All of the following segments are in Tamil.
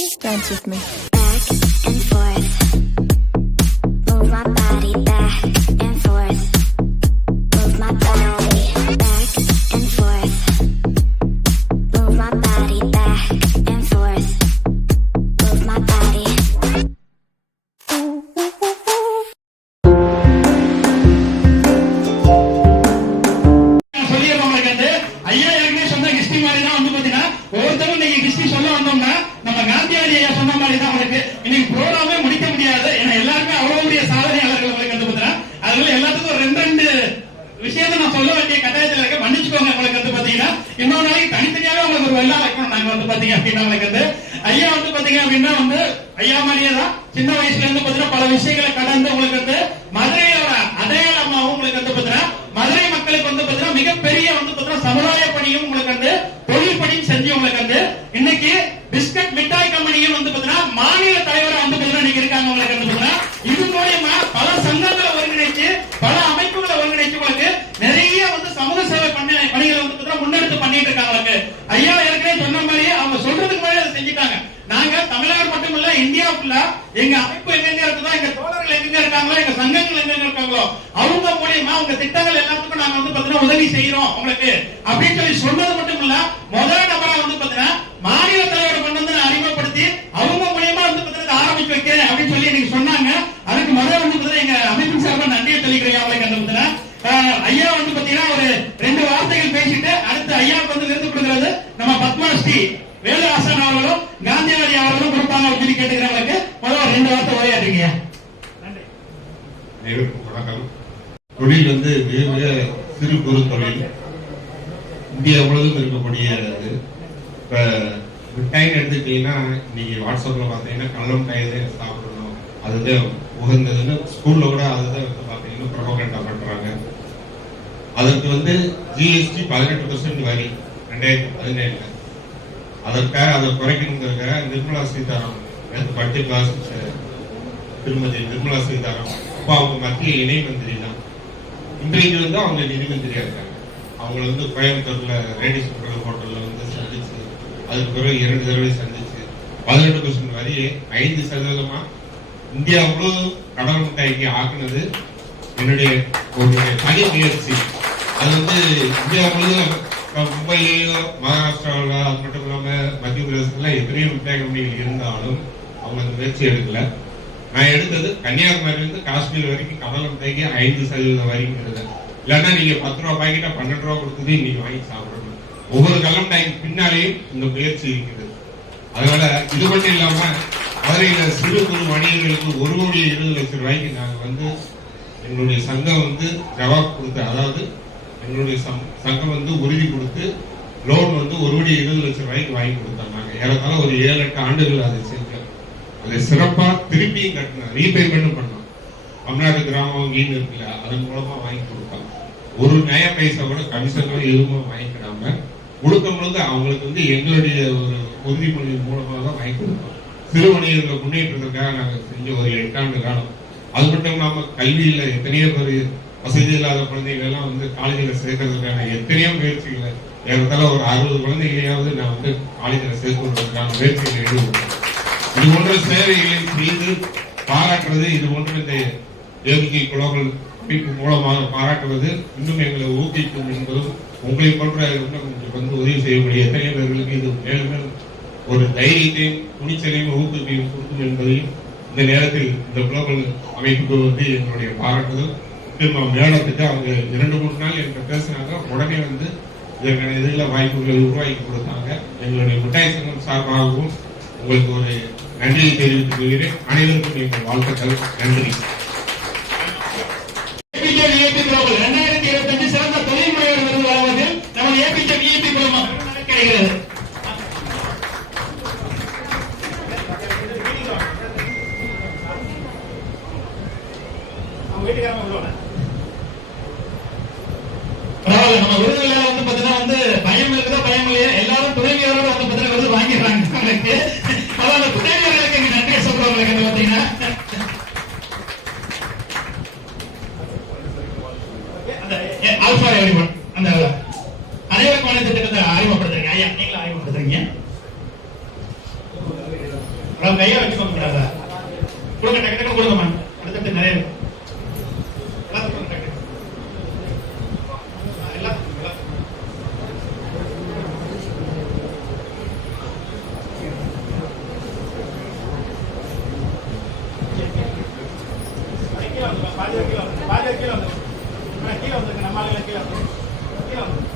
Dance with me. Back and forth. Move my body back and forth. Move my body back and forth. Move my body back and forth. Move my body. ஐயா ஏற்கனவே சொன்ன ஹிஸ்டரி மாதிரி தான் வந்து பாத்தீங்கன்னா ஒவ்வொருத்தரும் இன்னைக்கு ஹிஸ்டரி சொல்ல வந்தோம்னா நம்ம காந்தியாடி ஐயா சொன்ன மாதிரி தான் உங்களுக்கு இன்னைக்கு ப்ரோக்ராமே முடிக்க முடியாது. ஏன்னா எல்லாருமே அவ்வளவு சாதனையாளர்கள் உங்களுக்கு வந்து பாத்தீங்கன்னா அதுல எல்லாத்துக்கும் ரெண்டு விஷயத்தை நான் சொல்ல வேண்டிய கட்டாயத்தில் இருக்க மன்னிச்சுக்கோங்க. உங்களுக்கு வந்து பாத்தீங்கன்னா இன்னொரு நாளைக்கு தனித்தனியாவே உங்களுக்கு ஒரு வெள்ளா வைக்கணும். நாங்க வந்து பாத்தீங்க அப்படின்னா உங்களுக்கு வந்து ஐயா வந்து பாத்தீங்க அப்படின்னா வந்து ஐயா மாதிரியே தான் சின்ன வயசுல இருந்து பாத்தீங்கன்னா பல விஷயங்களை கடந்து உங்களுக்கு வந்து மதுரையோட அடையாளமாகவும் உங்களுக்கு வந்து பாத்தீங்கன்னா மதுரை மக்களுக்கு வந்து பாத்தீங்கன்னா மிகப்பெரிய வந்து பாத்தீங்கன்னா சமுதாய பணியும் உங்களுக்கு வந்து தொழில் பணியும் செஞ்சு உங்களுக்கு வந்து இன்னைக்கு பிஸ்கட் மிட்டாய் கம்பெனியும் வந்து பாத்தீங்கன்னா மாநில தலைவரா வந்து பாத்தீங்கன்னா நீங்க இருக்காங்க. உங்களுக்கு வந்து பாத்தீங்கன்னா இது மூலமா பல சங்கங்களை ஒருங்கிணைச்சு பல அமைப்புகளை ஒருங்கிணைச்சு உங்களுக்கு நிறைய வந்து சமூக சேவை பணிகளை வந்து பாத்தீங்கன்னா முன்னெடுத்து பண்ணிட்டு இருக்காங்க. உங்களுக்கு ஐயா ஏற்கனவே சொன்ன மாதிரியே அவங்க சொல்றதுக்கு முன்னாடி அதை செஞ்சுட்டாங்க. நாங்க தமிழ்நாடு மட்டும் இல்ல இந்தியா ஃபுல்லா எங்க அமைப்பு எங்க இருக்குதோ எங்க தோழர்கள் எங்க இருக்காங்களோ எங்க சங்கங்கள் எங்க இருக்காங்களோ அவங்க மூலியமா உங்க திட்டங்கள் எல்லாத்துக்கும் நாங்க வந்து பாத்தீங்கன்னா உதவி செய்யறோம் உங்களுக்கு அப்படின்னு சொல்லி சொன்னது மட்டும் இல்ல முதல் நபரா வந்து பாத்தீங்கன்னா மாநில தலைவரை கொண்டு வந்து அறிமுகப்படுத்தி அவங்க மூலியமா வந்து பாத்தீங்கன்னா ஆரம்பிச்சு வைக்கிறேன் அப்படின்னு சொல்லி எனக்கு சொன்னாங்க. அதுக்கு முதல்ல வந்து பாத்தீங்கன்னா எங்க அமைப்பின் சார்பா நன்றியை சொல்லிக்கிறேன். அவங்களுக்கு வந்து பாத்தீங்கன்னா ஐயா வந்து பாத்தீங்கன்னா ஒரு 2 வார்த்தைகள் பேசிட்டு அடுத்து ஐயாவுக்கு வந்து விருது கொடுக்கிறது நம்ம பத்மஸ்ரீ வேலு ஆசான் அவர்களும் காந்தியாடி அவர்களும் கொடுப்பாங்க அப்படின்னு கேட்டுக்கிறவங்களுக்கு முதல்ல 2 வார்த்தை உரையாடுறீங்க. வணக்கம். தொழில் வந்து மிக மிக சிறு குறு தொழில் இந்தியா முழுவதும் இருக்கக்கூடிய இப்ப மிட்டாயின்னு எடுத்துக்கிட்டீங்கன்னா இன்னைக்கு வாட்ஸ்அப்ல பாத்தீங்கன்னா கள்ளம் மிட்டாய் சாப்பிடணும் அதுதான் உகந்ததுன்னு ஸ்கூல்ல கூட அதுதான் வந்து பாத்தீங்கன்னா ப்ரொபகண்டா பண்றாங்க. அதற்கு வந்து ஜிஎஸ்டி 18% வரி 2017 அதற்காக அதை குறைக்கணுங்கிறதுக்காக நிர்மலா சீதாராமன் நேற்று பட்ஜெட் வாசிச்ச திருமதி நிர்மலா சீதாராமன் அப்போ அவங்க மத்திய இணை மந்திரி தான். இன்றைக்கு வந்து அவங்க நிதி மந்திரியா இருக்காங்க. அவங்களை வந்து கோயம்புத்தூர்ல ரேடிஸ் ஹோட்டல்ல வந்து சந்திச்சு அதுக்கு பிறகு 2 தடவை சந்திச்சு 18% வரியை 5% இந்தியா முழுவதும் கடல் மிட்டாய்க்கு ஆக்குனது என்னுடைய ஒரு தனி முயற்சி. அது வந்து இந்தியா முழுவதும் மும்பையிலேயோ மகாராஷ்டிராவில் அது மட்டும் இல்லாம மத்திய பிரதேசத்துல எத்தனையோ மிட்டாய் கம்பெனிகள் இருந்தாலும் அவங்க அந்த முயற்சி எடுக்கல. நான் எடுத்தது கன்னியாகுமரியிலிருந்து காஷ்மீர் வரைக்கும் கடல் மிட்டாய்க்கு 5% வரிங்கிறது. இல்லைன்னா நீங்க 10 ரூபா பாக்கெட்டா 12 ரூபா கொடுத்தது இன்னைக்கு வாங்கி சாப்பிடணும். ஒவ்வொரு கடல் மிட்டாய்க்கு பின்னாலேயும் இந்த முயற்சி இருக்கிறது. அதனால இது மட்டும் இல்லாம மதுரையில சிறு குறு வணிகர்களுக்கு 1,20,00,000 ரூபாய்க்கு நாங்க வந்து எங்களுடைய சங்கம் வந்து ஜவாப் கொடுத்து அதாவது எங்களுடைய சங்கம் வந்து உறுதி கொடுத்து லோன் வந்து 1,20,00,000 ரூபாய்க்கு வாங்கி கொடுத்தாங்க. ஏறத்தாழ ஒரு 7-8 ஆண்டுகள் அதை செஞ்சோம். அதை சிறப்பா திருப்பியும் கட்டணும் ரீபேமெண்ட்டும் பண்ணோம். தமிழ்நாடு கிராம வங்கின்னு இருக்குல்ல அதன் மூலமா வாங்கி கொடுப்பாங்க. ஒரு நய பைசா கூட கமிஷன்ல எதுவும் வாங்கிக்கிடாம முழுக்க அவங்களுக்கு வந்து எங்களுடைய ஒரு உறுதிமொழி மூலமாக தான் வாங்கி கொடுப்போம். சிறு வணிகர்களை முன்னேற்றத்திற்காக நாங்கள் செஞ்ச ஒரு 8 ஆண்டு காலம். அது மட்டும் இல்லாம கல்வியில எத்தனையோ பேர் வசதி இல்லாத குழந்தைகள் எல்லாம் வந்து காலேஜில் சேர்க்கறதுக்கான எத்தனையோ முயற்சிகளை ஏறத்தாழ ஒரு 60 குழந்தைகளையாவது நான் வந்து காலேஜில் சேர்க்கிறதுக்கான முயற்சிகளை ஈடுபடுறேன். இது போன்ற சேவைகளை செய்து பாராட்டுறது இது போன்ற இந்த ஏபிகே குளோபல் அமைப்பு மூலமாக பாராட்டுவது இன்னும் எங்களை ஊக்குவிக்கும் என்பதும் உங்களை போன்ற உங்களுக்கு வந்து உதவி செய்யக்கூடிய எத்தனையோ பேர்களுக்கு இது மேலும் மேலும் ஒரு தைரியத்தையும் துணிச்சலையும் ஊக்குவிப்பையும் கொடுக்கும் என்பதையும் இந்த நேரத்தில் இந்த குளோபல் அமைப்புக்கு வந்து எங்களுடைய பாராட்டுதல். மேடத்துக்கு அவங்க 2-3 நாள் என்கிட்ட பேசினாங்க. உடனே வந்து இதற்கான இதில் வாய்ப்புகளை உருவாக்கி கொடுத்தாங்க. எங்களுடைய மிட்டாய் சங்கம் சார்பாகவும் உங்களுக்கு ஒரு நன்றியை தெரிவித்துக் கொள்கிறேன். அனைவருக்கும் எங்கள் வாழ்த்துக்கள். நன்றி. 2025 சிறந்த தொழில் முனைவர் விருது வழங்குவது நமது ஏபிஜே விஐபி மூலமாக கிடைக்கிறது. நம்ம விருதுல வந்து பாத்தீங்கன்னா வந்து பயம் இருக்குதா பயம் இல்லையா எல்லாரும் துணைவியரோட வந்து பாத்தீங்கன்னா விருது வாங்கிடுறாங்க. அதாவது துணைவியர்களுக்கு நன்றியை சொல்றவங்களுக்கு வந்து பாத்தீங்கன்னா ஆல்பா எவ்ரிவன் அந்த அனைவருக்கான திட்டத்தை அறிமுகப்படுத்துறீங்க. ஐயா நீங்களும் அறிமுகப்படுத்துறீங்க. அதாவது கையா வச்சுக்கோங்க மேடம். கொடுங்க, டக்கு டக்கு கொடுங்கம்மா. அடுத்தடுத்து நிறைய இருக்கு. எல்லாத்துக்கும் கொடுங்க, டக்கு டக்கு. எல்லாத்துக்கும் கீழே வந்து நம்ம ஆளுங்க கீழே வந்து கீழே வந்து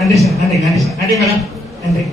நன்றி சார், நன்றி நன்றி சார், நன்றி மேடம், நன்றி.